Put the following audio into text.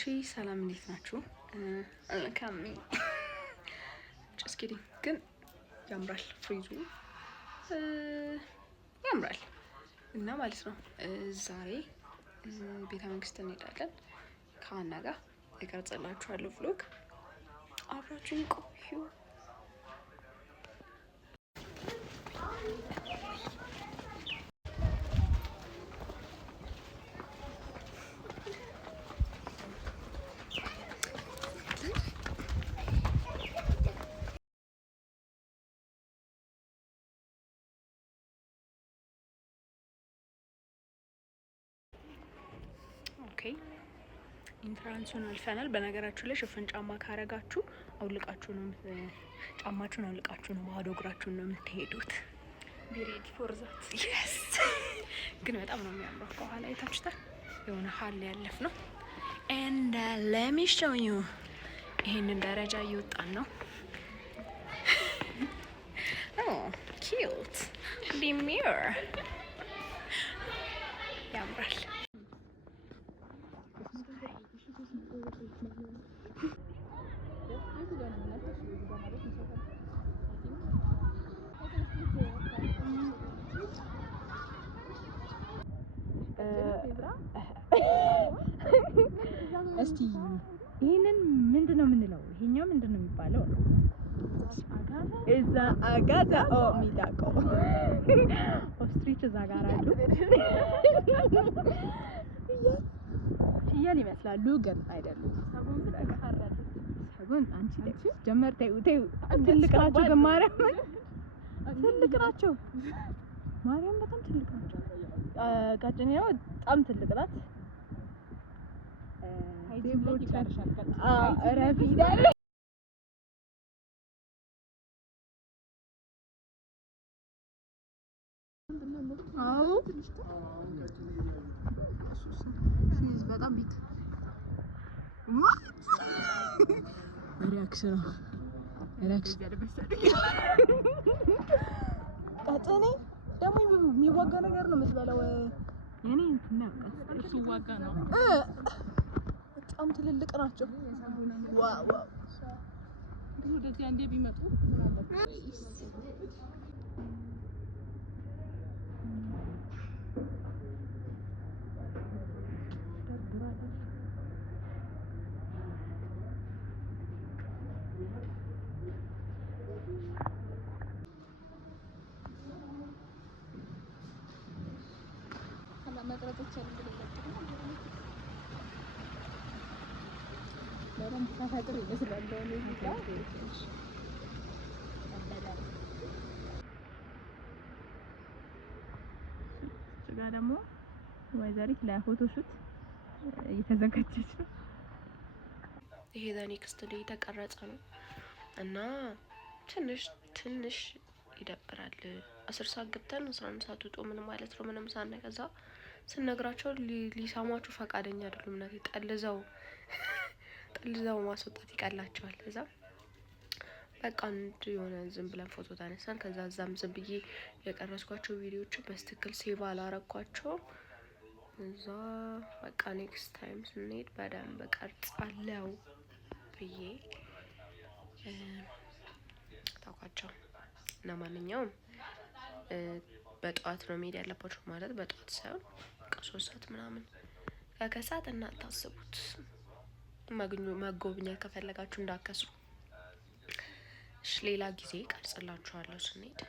እሺ ሰላም እንዴት ናችሁ? ካሚ ጭስኪዲ ግን ያምራል፣ ፍሪዙ ያምራል እና ማለት ነው። ዛሬ ቤተ መንግስት እንሄዳለን ከአና ጋር እቀርጽላችኋለሁ ቭሎግ። አብራችሁን ቆዩ። ኦኬ ኢንትራንሱን አልፈናል። በነገራችሁ ላይ ሽፍን ጫማ ካረጋችሁ አውልቃችሁ ነው ጫማችሁን አውልቃችሁ ነው ባዶ እግራችሁን ነው የምትሄዱት። ቢሬድ ፎር ዛት የስ ግን በጣም ነው የሚያምረው። ከኋላ አይታችሁታል፣ የሆነ ሀል ያለፍ ነው። ኤንድ ሌት ሚ ሾው ዩ ይሄንን ደረጃ እየወጣን ነው። ኦ ኪዩት ሊሚር ያምራል። እስቲ ይሄንን ምንድነው የምንለው? ይሄኛው ምንድነው የሚባለው? እዛ አጋዛ ኦ ሚዳቆ ኦስትሪች እዛ ጋር አሉ። ፍየል ይመስላሉ ግን አይደሉም። ሰጎን አንቺ ደግ ጀመር ተይው ትልቅ ናቸው ግን ማርያም ትልቅ ናቸው። ማርያም በጣም ትልቅ ናቸው። ቀጭኔ ነው በጣም ትልቅ ናት። ረፊዳል በጣም ቢት ሪአክሽን ቀጭኔ ደግሞ የሚዋጋ ነገር ነው የምትበላው። የኔ እንትና እሱ ዋጋ ነው። በጣም ትልልቅ ናቸው። ዋው ዋው ግን ወደዚህ አንዴ ቢመጡ ምን አለበት? ተፈጥሮ ይመስላል እዚጋ ደግሞ ወይዘሪት ለፎቶሹት እየተዘጋጀች ነው። ይሄ ኔክስት ዴይ የተቀረጸ ነው እና ትንሽ ይደብራል። 10 ሰዓት ገብተን 11 ሰዓት ውጡ ምን ማለት ነው? ምንም ሳንገዛ ስንነግራቸው ሊሰማችሁ ፈቃደኛ አይደሉም። እናቴ ጠልዘው ማስወጣት ይቀላቸዋል። እዛ በቃ አንድ የሆነ ዝም ብለን ፎቶ ታነሳን። ከዛ እዛም ዝም ብዬ የቀረጽኳቸው ቪዲዮዎችን በስትክክል ሴቭ አላረኳቸው። እዛ በቃ ኔክስት ታይም ስንሄድ በደንብ ቀርጻለሁ ብዬ ታውቃቸው እና ማንኛውም በጠዋት ነው መሄድ ያለባችሁ። ማለት በጠዋት ሳይሆን በቃ 3 ሰዓት ምናምን ከሰዓት እናንተ አስቡት። መጎብኘት ከፈለጋችሁ እንዳከስሩ። እሺ ሌላ ጊዜ ቀርጽላችኋለሁ ስንሄድ።